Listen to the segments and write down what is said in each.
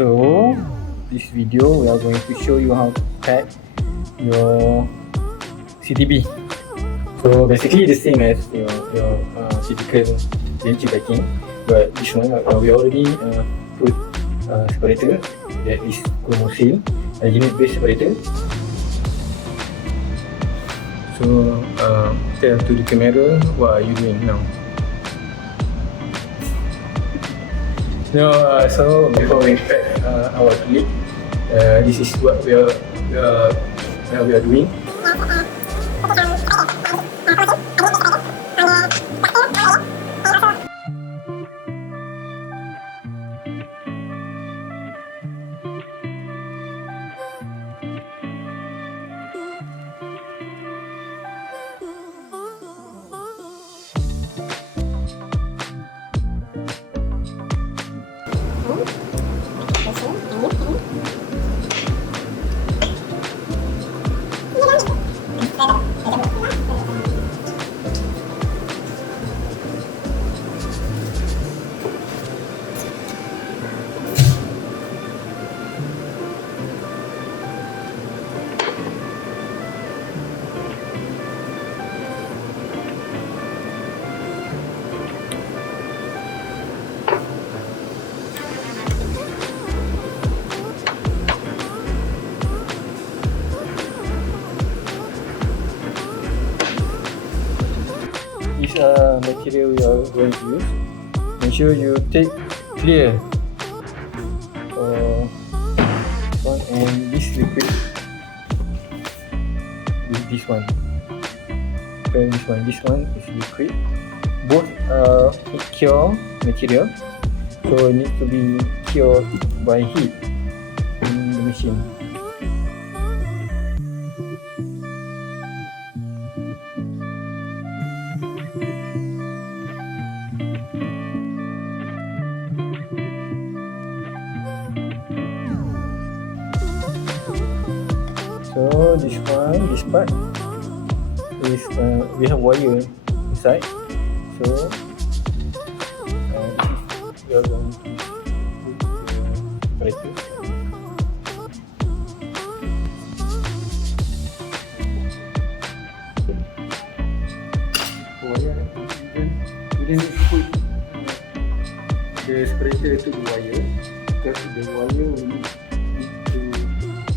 So this video we are going to show you how to pack your CTB. So basically the same as your typical bench packing, but this one we already put separator, that is chromo seal, unit based separator. So tell to the camera, what are you doing now? So before we pack our acrylic, this is what we are doing. This material we are going to use, make sure you take clear one, and this liquid with this one. This one is liquid. Both are cure material, so it needs to be cured by heat in the machine. So this part is we have wire inside. So we are going to put the separator. We didn't put the separator to the wire because the wire will need to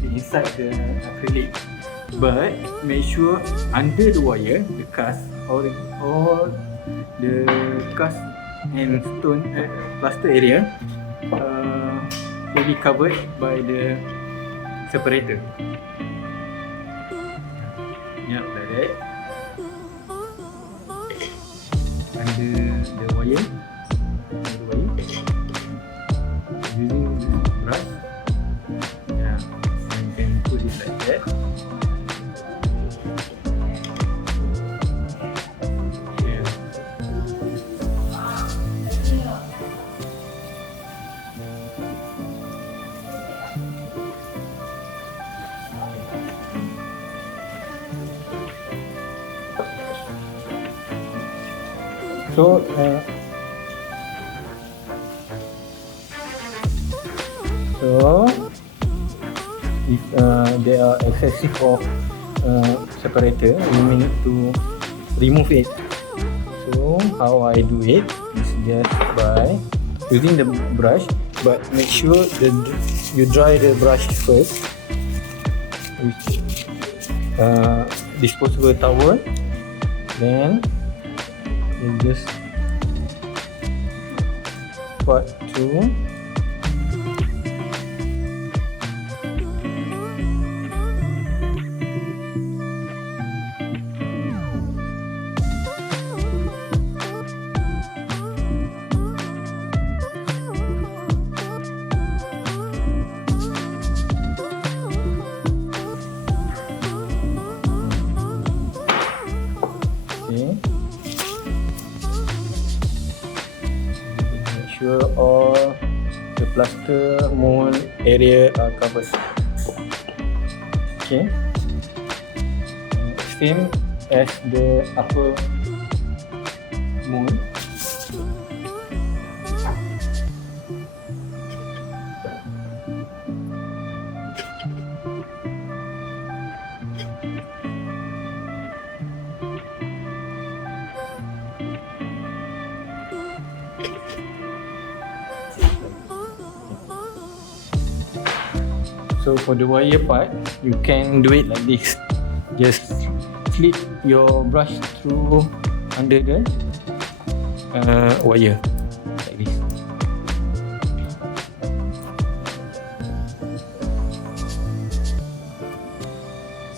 be inside the acrylic. But make sure under the wire, the cast or the cast and stone plaster area will be covered by the separator. Yep, like that. Under the wire, using this brush, yeah, and you can put it like that. So if there are excessive of separator, we may need to remove it. So how I do it is just by using the brush, but make sure that you dry the brush first with disposable towel. Then you just part through. Okay. Make sure all the plaster mold area are covered. Okay. Same as the upper mold. So for the wire part, you can do it like this. Just slip your brush through under the wire like this.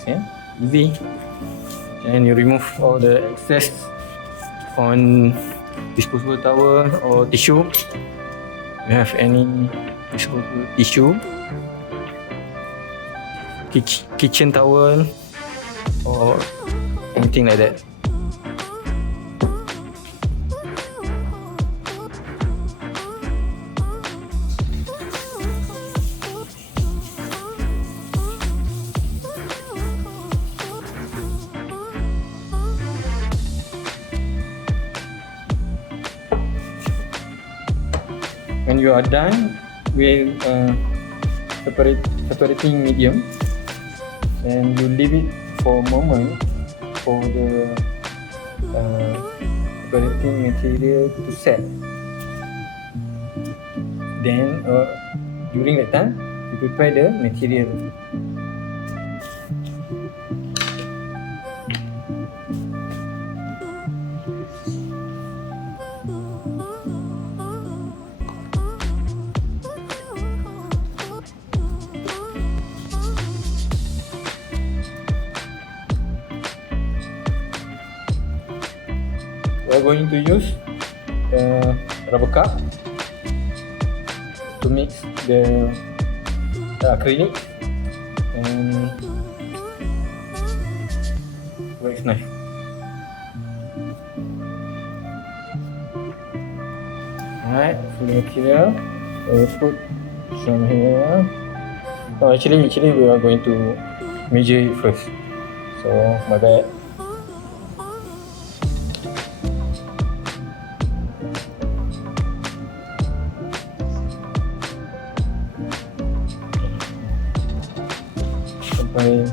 See? Easy. And you remove all the excess on disposable towel or tissue. You have any disposable tissue, kitchen towel or anything like that. When you are done with separating medium, and you leave it for a moment for the separating material to set. Then during that time, you prepare the material. We are going to use rubber cup to mix the acrylic and wax knife. Alright, for the material, we'll put some here. No, actually we are going to measure it first. So my bad. Sampai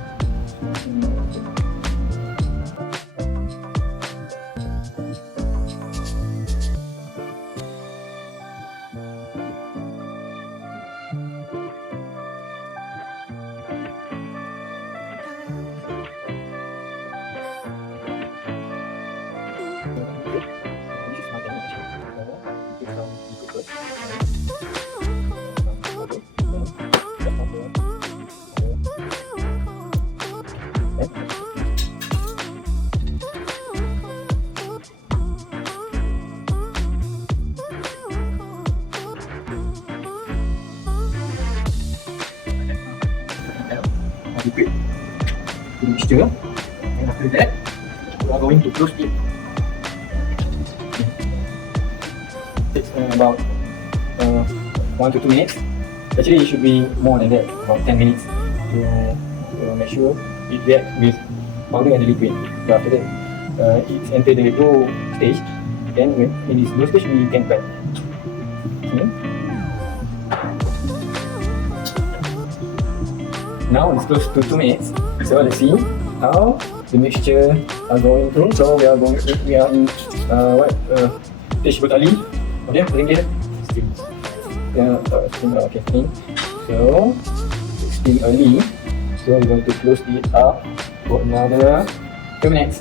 liquid to the mixture, and after that we are going to close it. Takes about 1 to 2 minutes. Actually it should be more than that, about 10 minutes to make sure it gets with powder and the liquid. So after that it's enter the dough stage. Then when in this dough stage we can pack. Okay. Now it's close to 2 minutes. So let's see how the mixture are going through. So we are in stage berkali. Okay, ringgit. Steam. Yeah, steam. Okay, steam. So it's still early. So we're going to close it up for another 2 minutes.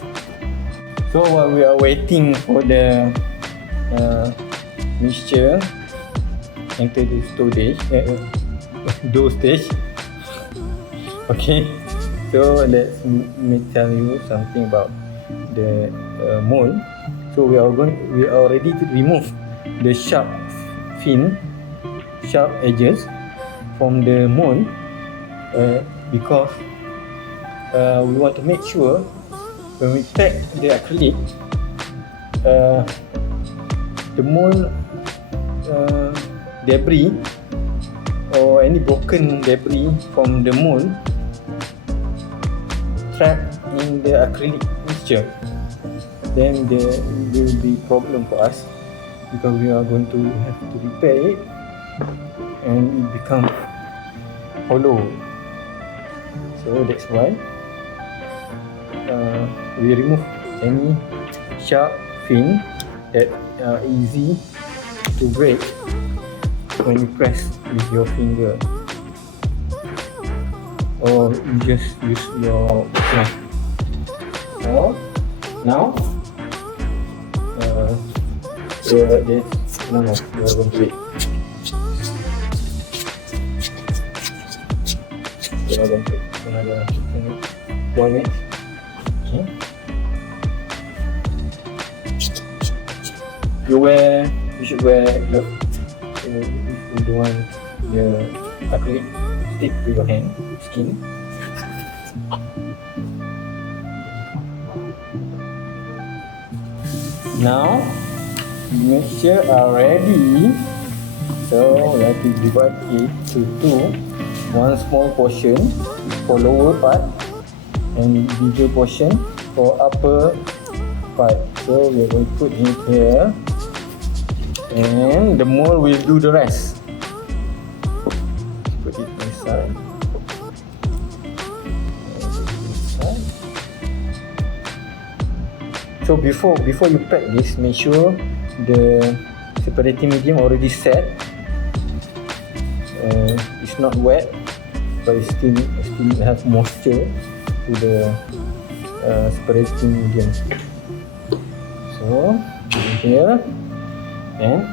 So while we are waiting for the mixture enter the dough stage. Okay, so let me tell you something about the mold. So we are ready to remove the sharp edges from the mold because we want to make sure when we pack the acrylic, the mold debris or any broken debris from the mold trapped in the acrylic mixture, then there will be problem for us because we are going to have to repair it and it become hollow. So that's why we remove any sharp fin that are easy to break when you press with your finger. or you just use your clamp. So now we're going to wait. We're going to wait another 1 minute. Okay. You should wear glove if you don't want the acrylic stick to your hand, skin. Now, mixture are ready. So we have to divide it to two. One small portion for lower part and bigger portion for upper part. So we are going to put in here, and the mold will do the rest. Put it inside. So before you pack this, make sure the separating medium already set. It's not wet, but it still have moisture to the separating medium. So put it here and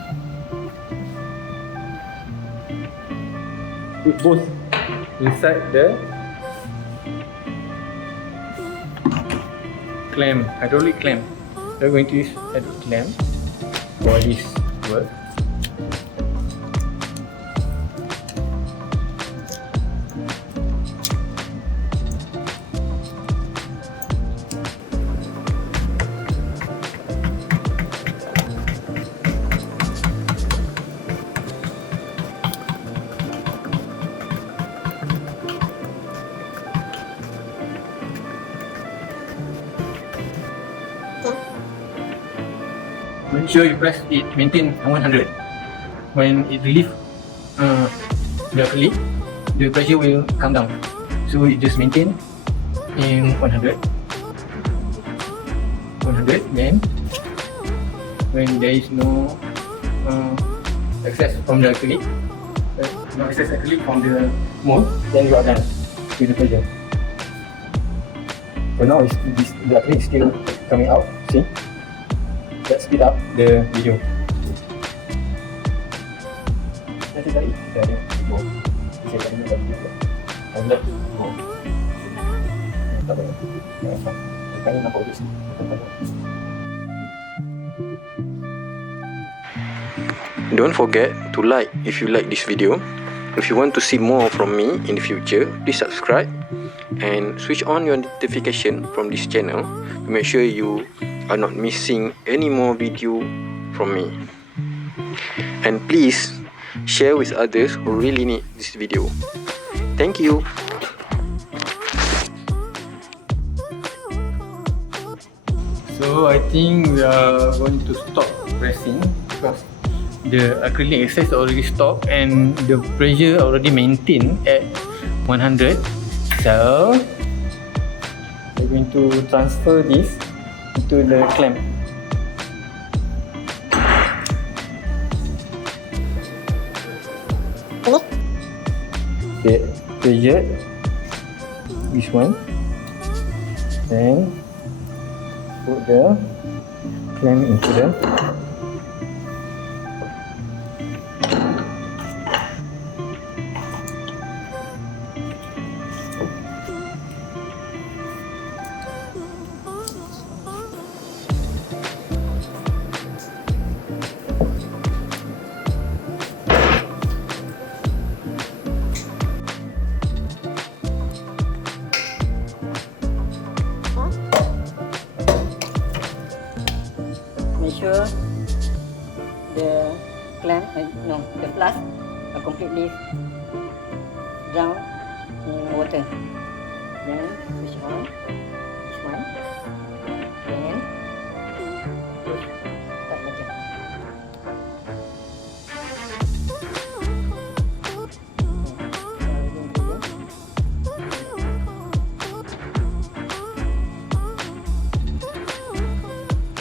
put both inside the clamp, hydraulic clamp. We're going to use hydraulic clamp for this work. Make sure you press it, maintain 100. When it relieve the acrylic, the pressure will come down. So you just maintain in 100. Then when there is no excess from the acrylic, no excess acrylic from the mold, then you are done with the pressure. For now, the acrylic is still coming out. See? Let's speed up the video. Nanti tadi kita ada go. Saya tadi ada video. And let go. Tak apa. Sekarang nak fokus. Don't forget to like if you like this video. If you want to see more from me in the future, please subscribe and switch on your notification from this channel to make sure you are not missing any more video from me. And please share with others who really need this video. Thank you. So I think we are going to stop pressing because the acrylic excess already stopped and the pressure already maintained at 100. So we're going to transfer this into the clamp. Okay, pressure this one, then put the clamp into the make sure the clamp, the flask are completely drowned in water. Then switch on this one.